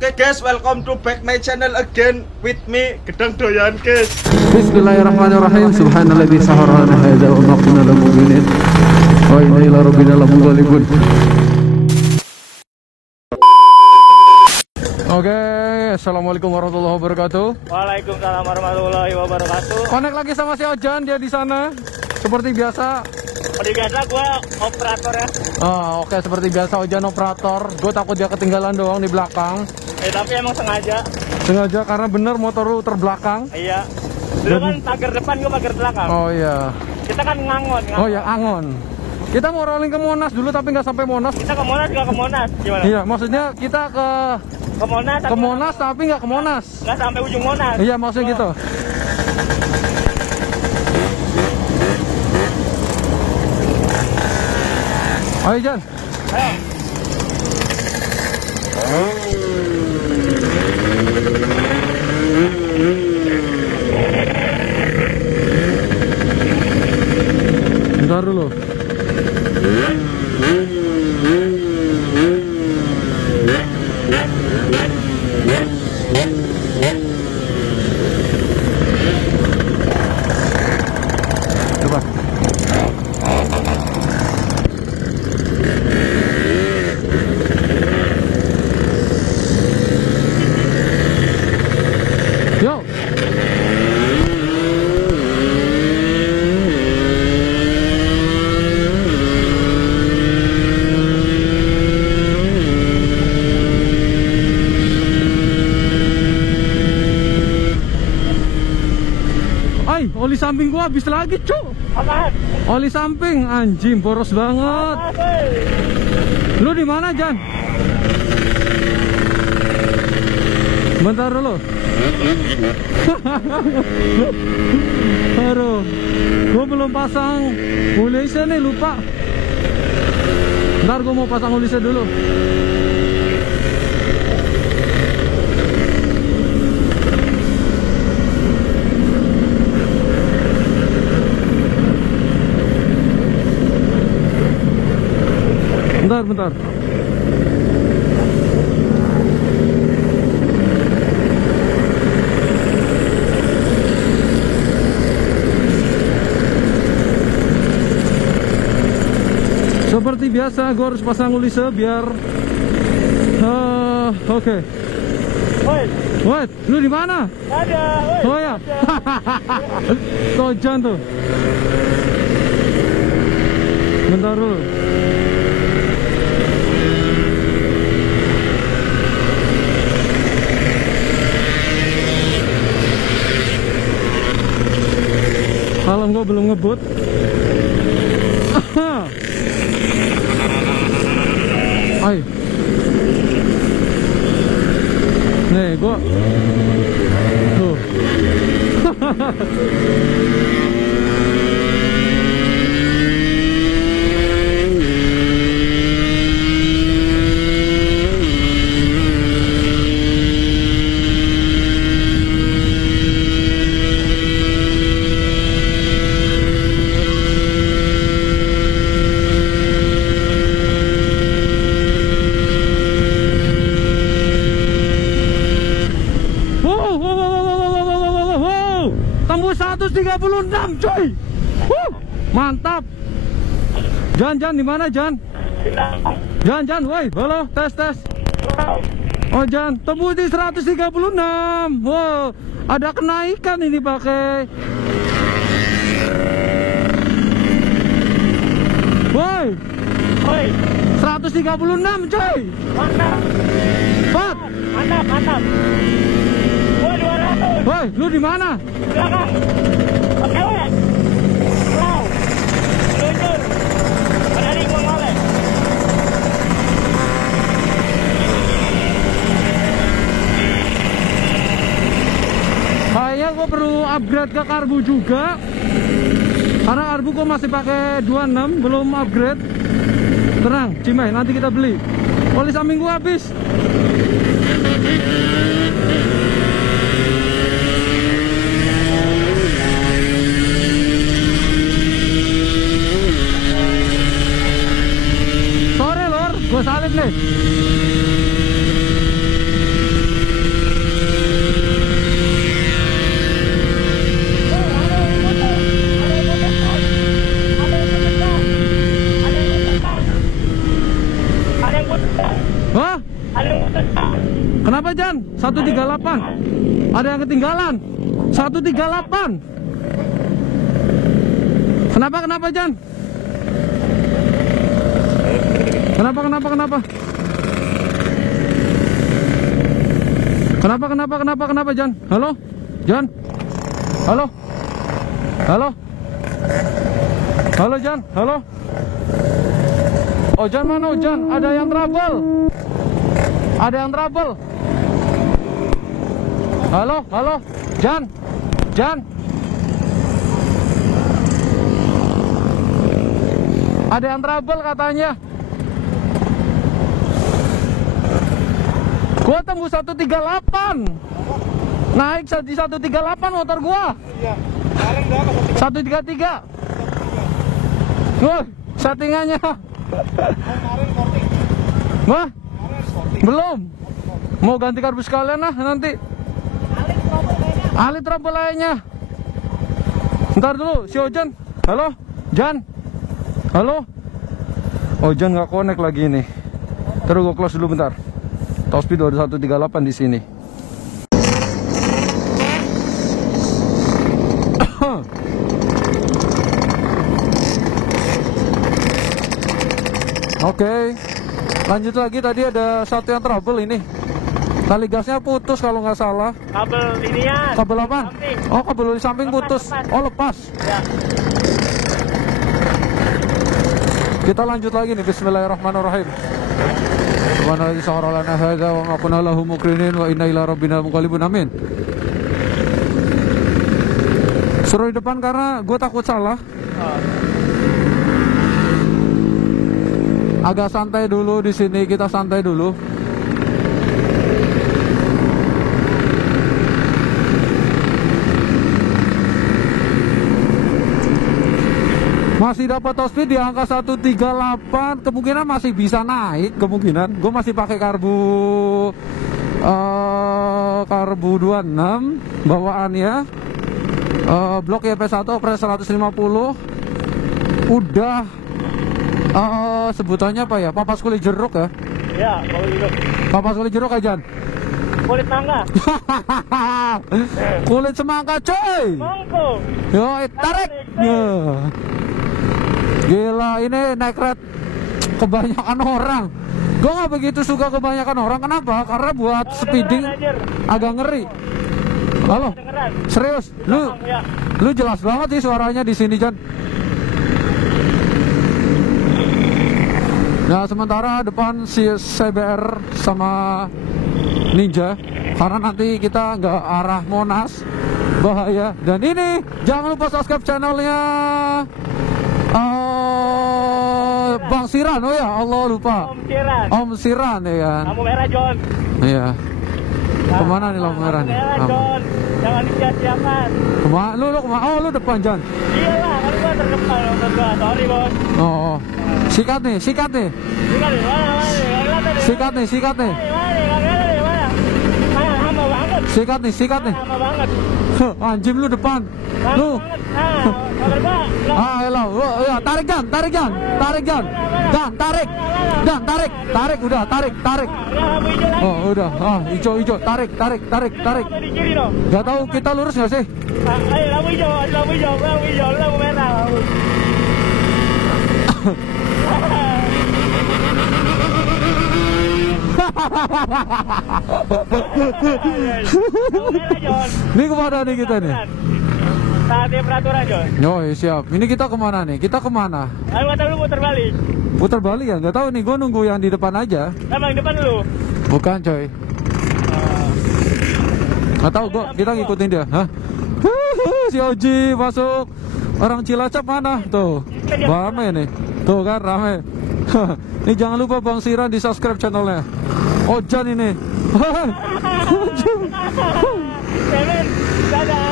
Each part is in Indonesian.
Oke guys, welcome to back my channel again with me Gedang Doyan guys. Bismillahirrahmanirrahim. Subhanalladzi sahara lana hadza wa ma kunna lahu muqrinin wa inna ila rabbina lamunqalibun. Oke, assalamualaikum warahmatullahi wabarakatuh. Waalaikumsalam warahmatullahi wabarakatuh. Connect lagi sama si Ojan, dia di sana. Seperti biasa. Seperti biasa gue operator ya. Oke, seperti biasa Ojan operator. Gue takut dia ketinggalan doang di belakang. Tapi emang sengaja. Sengaja karena bener motor lu terbelakang. Iya. Dulu kan pagar depan, gue pagar belakang. Oh iya. Kita kan ngangon. Oh ya, angon. Kita mau rolling ke Monas dulu tapi nggak sampai Monas. Kita ke Monas, nggak ke Monas. Gimana? Iya, maksudnya kita ke Monas tapi nggak ke Monas. Nggak sampai ujung Monas. Iya, maksudnya gitu. Ayo Jan. Ayo. Bentar dulu. Coba. Yo. Oli samping gua habis lagi, cuk. Apaan? Oli samping, anjing boros banget. Lu di mana, Jan? Bentar dulu. Aduh, gua belum pasang ulisnya nih, lupa. Ntar gua mau pasang ulisnya dulu. Bentar. Seperti biasa, gue harus pasang ulise biar. Oke. Woi, lu di mana? Ada. Oh ya. Tojan tuh. Bentar dulu. Helm gue belum ngebut. Ayo. Nih gue tuh. Tembus 136 coy. Mantap. Jan di mana Jan? Jan, woi, halo, tes. Oh Jan, tembus di 136. Wow, ada kenaikan ini pakai. Woi. 136 coy. Mantap. Woi 200. Woi, lu di mana? Belakang. Oke. Wow. Luncur. Ada di gua ngale. Kayaknya gue perlu upgrade ke karbu juga. Karena karbu gue masih pakai 26, belum upgrade. Tenang, Cimai, nanti kita beli. Oli samping gue habis. Sorry lor, gue salib nih. Kenapa Jan? 138. Ada yang ketinggalan. 138. Kenapa Jan? Kenapa? Kenapa Jan? Halo? Jan? Halo? Halo Jan? Halo? Oh Jan mana Jan? Ada yang trouble. Halo? Jan? Ada yang trouble katanya. Gua tunggu 138. Naik di 138 motor gua. Iya. Sekarang udah ke 133. Wah, settingannya. Wah, belum. Mau ganti karbus sekalian lah nanti. Alit trouble lainnya. Ntar dulu, si Ojan. Halo, Jan. Halo. Ojan nggak connect lagi nih. Terus gue close dulu bentar. Top speed udah 138 di sini. Oke, lanjut lagi. Tadi ada satu yang trouble ini. Tali gasnya putus kalau nggak salah. Kabel inian. Kabel apa? Oh, kabel di samping putus. Oh, lepas. Ya. Kita lanjut lagi nih. Bismillahirrahmanirrahim. Subhanallah saharalana hadza wa ma kunna lahu muqrinin wa inna ila rabbina munqalibun. Amin. Suruh di depan karena gue takut salah. Agak santai dulu di sini, kita santai dulu. Masih dapat top speed di angka 138, kemungkinan masih bisa naik, kemungkinan. Gue masih pakai karbu 26 bawaannya. Blok YP1 operasi 150. Udah sebutannya apa ya? Papas kulit jeruk ya? Ya, kulit jeruk. Papas kulit jeruk aja. Kulit mangga. Kulit semangka coy. Mangko. Yo, tarik. Ya. Gila, ini naik red kebanyakan orang. Gue gak begitu suka kebanyakan orang. Kenapa? Karena buat speeding agak ngeri. Halo, serius? Lu jelas banget sih suaranya di sini, Jan. Nah, sementara depan si CBR sama Ninja, karena nanti kita nggak arah Monas, bahaya. Dan ini jangan lupa subscribe channelnya Bang Siran. Oh ya, Allah lupa. Om Siran ya kan. Lampu merah John. Iya. Kemana nih lampu merah nih? John. Jangan disia-siakan. Kemana? Lu kemana? Oh, lu depan John. Iyalah, kan gua terdepan motor gua. Sorry bos. Oh. Sikat nih. Sikat nih, mana? Sikat nih. Mana? Hamba banget. Sikat nih. Hamba banget. Anjing lu depan. Lu. Elah. Ya, tarik Jan. Tarik udah, tarik. Oh, udah. Hijau. Tarik. Di kiri dong. Gak tahu kita lurus nggak sih? Ayo, lampu hijau, lampu merah. Ini kemana nih kita nih? Saatnya peraturan John. Oh siap. Ini kita kemana nih? Kita kemana? Ayo kata lu muter balik. Putar balik ya? Gak tahu nih. Gue nunggu yang di depan aja. Emang depan lu? Bukan coy. Gak tahu gue. Kita ngikutin dia. Hah? Si Oji masuk. Orang Cilacap mana? Tuh. Rame nih. Tuh kan rame. Ini jangan lupa Bang Siran di subscribe channelnya. Ojan ini. Seven, dadah.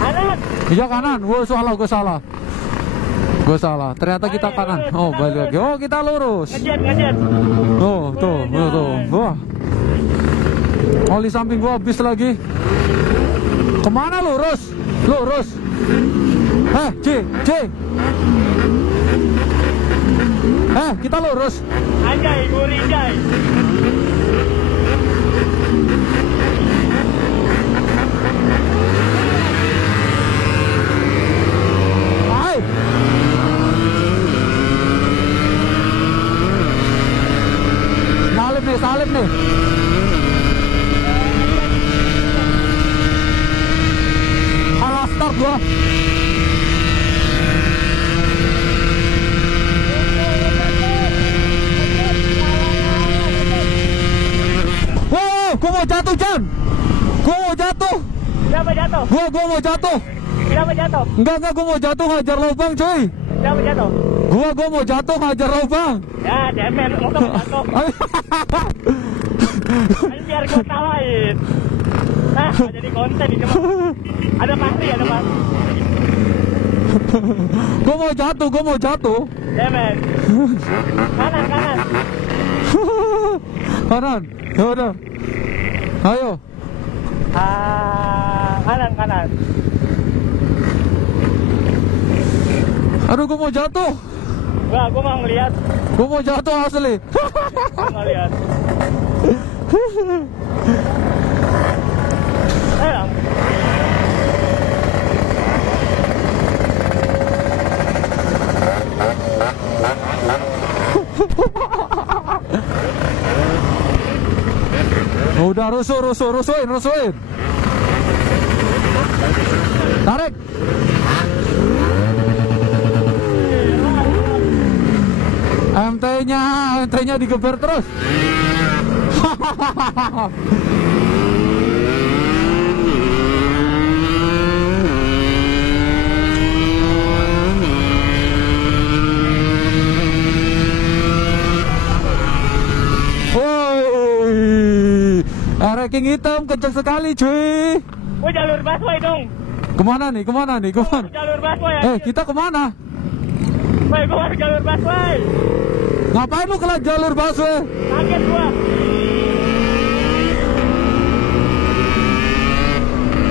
Kanan. Iya kanan. Gue salah. Ternyata kita kanan. Oh balik lagi. Oh kita lurus. Ngejet. Oh tuh. Wah. Oli samping gua habis lagi. Kemana lurus? C. kita lurus. Anjay, gurih jay. Hai. Salib nih. Alah, start gua. Wow, gua mau jatuh, Jan. Gua mau jatuh. Siapa jatuh? Gua mau jatuh. Siapa jatuh? Enggak, gua mau jatuh ngajar lubang, cuy. Siapa jatuh? Gua mau jatuh ngajar lubang. Ya, cemen, mau jatuh. Biar gua tawain. Nah, jadi konten ini mah. Ada Fahri. Gua mau jatuh. Cemen. Kanan. Kanan. Ya udah. Ayo. Kanan. Aduh, gua mau jatuh. Gua mau ngeliat. Gua mau jatuh asli. Gua ngeliat. Ayo. Udah rusuhin. Tarik. MT-nya digeber terus. Woi, ranking hitam kenceng sekali, cuy. Gua jalur busway dong. Kemana nih? Jalur busway. Kita kemana? Woi, gua harus jalur busway. Ngapain lu ke jalur busway? Kaget gua.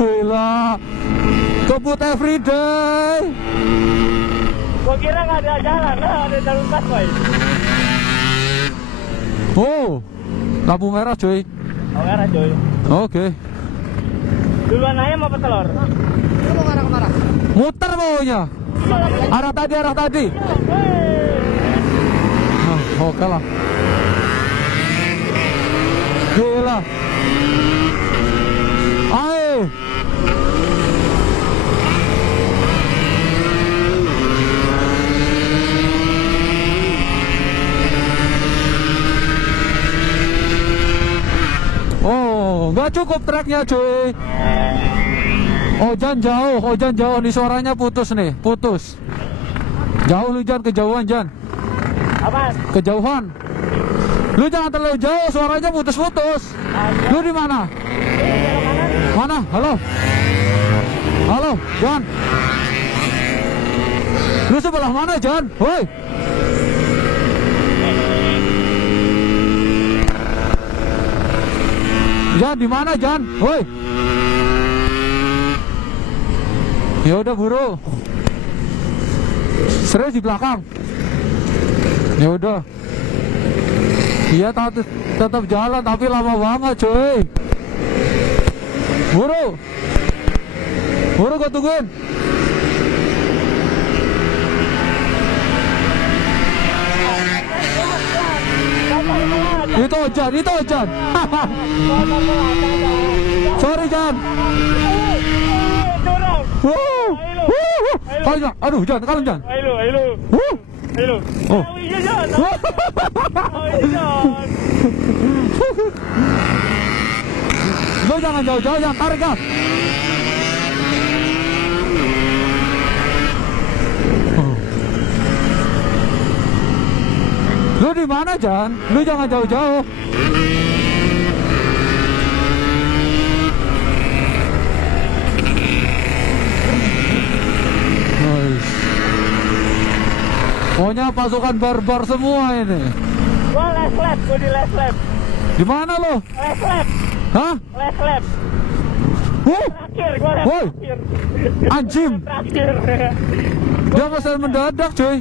Gila, kebut everyday. Gua kira nggak ada jalan, ada jalur busway. Oh, lampu merah, cuy. Oh, merah, cuy. Oke. Duluan ayam apa telur? Lu mau arah kemana? Muter maunya. Arah tadi. Oke lah. Gila. Ayo. Oh, nggak cukup treknya, cuy. Ojan jauh nih, suaranya putus. Jauh lu, Jan, kejauhan, Jan. Apaan? Kejauhan. Lu jangan terlalu jauh, suaranya putus-putus. Lu di mana? Mana? Halo, Jan. Lu sebelah mana, Jan? Woi. Jan, di mana, Jan? Woi. Ya udah, buru. Serius di belakang. Ya udah. Iya, tetap jalan tapi lama banget, cuy. Buru, gue tungguin. Itu Ojan. Sorry, Jan. Kalem, aduh, Jan, kalem, Jan. Ayo. Oh. Iya, Jan. Jan. Lu jangan jauh-jauh, jangan tarik gas. Lu di mana, Jan? Lu jangan jauh-jauh. Pokoknya pasukan barbar semua ini. Gua di last lap. Di mana lo? Last lap. Hah? Last lap. Terakhir, gua lap Woi. terakhir. Anjim. Terakhir. Dia pesan mendadak, cuy.